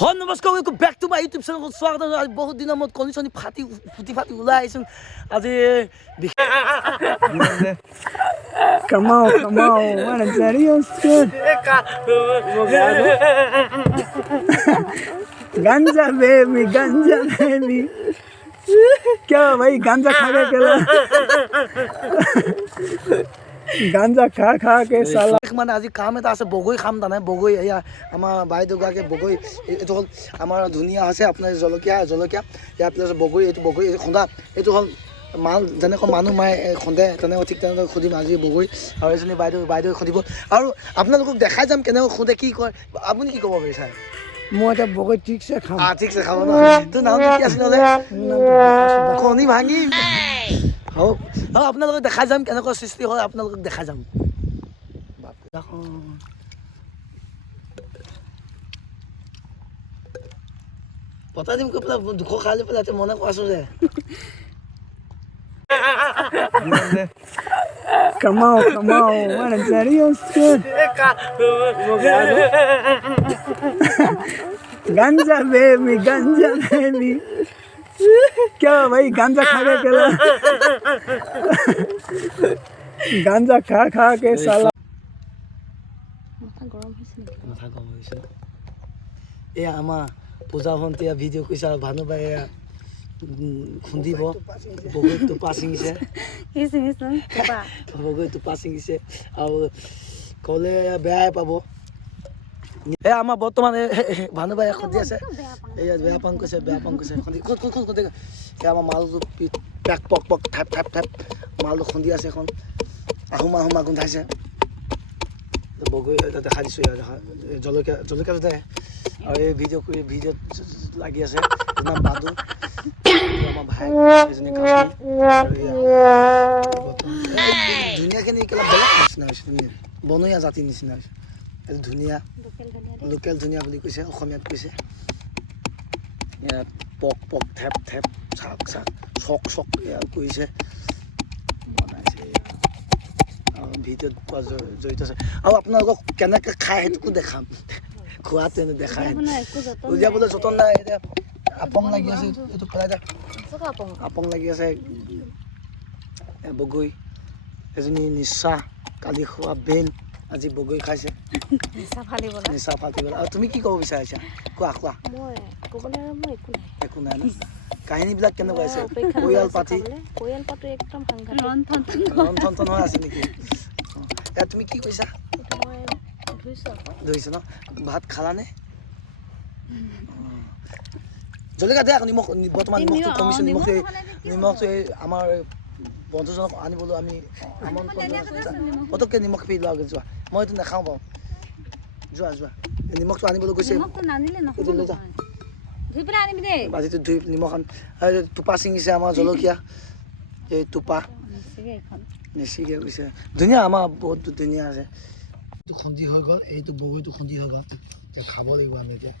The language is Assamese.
হয় নমস্কাৰ welcome back to my YouTube channel স্বাগতম আজি বহুত দিনৰ মূৰত কণী চনি ফাটি ওলাই আহিছোঁ আজি Come on, what is serious kid? Ganja baby. क्या भाई गांजा खा के केला गांजा खा के साला মানে আজি কাম এটা আছে বগৈ খাম তাৰমানে বগৈ এয়া আমাৰ বাইদেউগৰাকীয়ে বগৈ এইটো হ'ল আমাৰ ধুনীয়া আছে আপোনাৰ জলকীয়া ইয়াৰ প্লাছ বগৈ এইটো বগৈ খুন্দা এইটো হ'ল মাল যেনেকৈ মানুহ মায়ে খুন্দে তেনেকৈ ঠিক তেনেকৈ খুন্দিম আজি বগৈ আৰু এজনী বাইদেউ খুন্দিব আৰু আপোনালোকক দেখাই যাম কেনেকৈ খুন্দে কি কয় আপুনি কি ক'ব বিচাৰে মই এটা বগৈ ঠিকছে খাম ঠিকছে খাব ন তোৰ নামটো কি আছিলে কণী ভাঙি হ'ব আপোনালোকক দেখাই যাম কেনেকৈ সৃষ্টি হয় আপোনালোকক দেখাই যাম পতা দিম কৈ পেলাই দুখ খালি পেলাই মনে কোৱাছোঁ যে Come on, what is serious kid? Ganja baby. क्या भाई गांजा खा के केला गांजा खा के साला মাথা গৰম হৈছে এয়া আমাৰ পূজা ভণ্টিয়ে ভিডিঅ' কৈছে আৰু ভানুবাই এয়া খুন্দিব বগৈ টোপা ছিঙিছে বগৈ টোপা ছিঙিছে আৰু ক'লে বেয়াই পাব এই আমাৰ বৰ্তমান ভানুবাই খুন্দি আছে এয়া বেয়া পাং কৈছে খুন্দি খুন্দি এই আমাৰ মালটো পেক পক ঠেপ মালটো খুন্দি আছে এখন আহুমা গোন্ধাইছে বগৈ এটা দেখাই দিছোঁ জলকীয়াটো দে আৰু এই ভিডিঅ'ত লাগি আছে নাম বাদু আমাৰ ভাই এজনী ধুনীয়াখিনি কিবা বেলেগ নিচিনা হৈছে বনৰীয়া জাতিৰ নিচিনা হৈছে এইটো ধুনীয়া লোকেল ধুনীয়া বুলি কৈছে অসমীয়াত কৈছে ইয়াত পক ঠেপ চক এয়া কৰিছে বনাইছে আৰু ভিডিঅ'ত জড়িত আছে আৰু আপোনালোকক কেনেকৈ খাই সেইটোকো দেখাম খোৱাটো দেখাই উলিয়াবলৈ যতন নাই এতিয়া আপং লাগি আছে এইটো পেলাই দে আপং লাগি আছে বগৈ এজনী নিচা কালি খোৱা বেল আজি বগৈ খাইছে নিচা ফালিবলৈ আৰু তুমি কি ক'ব বিচাৰিছা কোৱা একো নাই ন কাহিনীবিলাক কেনেকুৱা আছে পৰিয়াল পাতি একদম ৰন্ধন হৈ আছে নেকি এতিয়া তুমি কি কৈছা ধৰিছ ন ভাত খালানে জলকীয়া দে আকৌ নিমখ বৰ্তমান নিমখটো কমিছোঁ নিমখটো এই আমাৰ বন্ধুজনক আনিবলৈ আমি আমন্ত্ৰণ পটককৈ নিমখ পি লোৱা যোৱা মই এইটো নাখাওঁ বাৰু যোৱা নিমখটো আনিবলৈ গৈছে বাজিটো ধুই নিমখ টোপা ছিঙিছে আমাৰ জলকীয়া এই টোপা নিচিগে গৈছে ধুনীয়া আমাৰ বহুত ধুনীয়া আছে এইটো খুন্দি হৈ গ'ল এইটো বগৈটো খুন্দি হৈ গ'ল এতিয়া খাব লাগিব আমি এতিয়া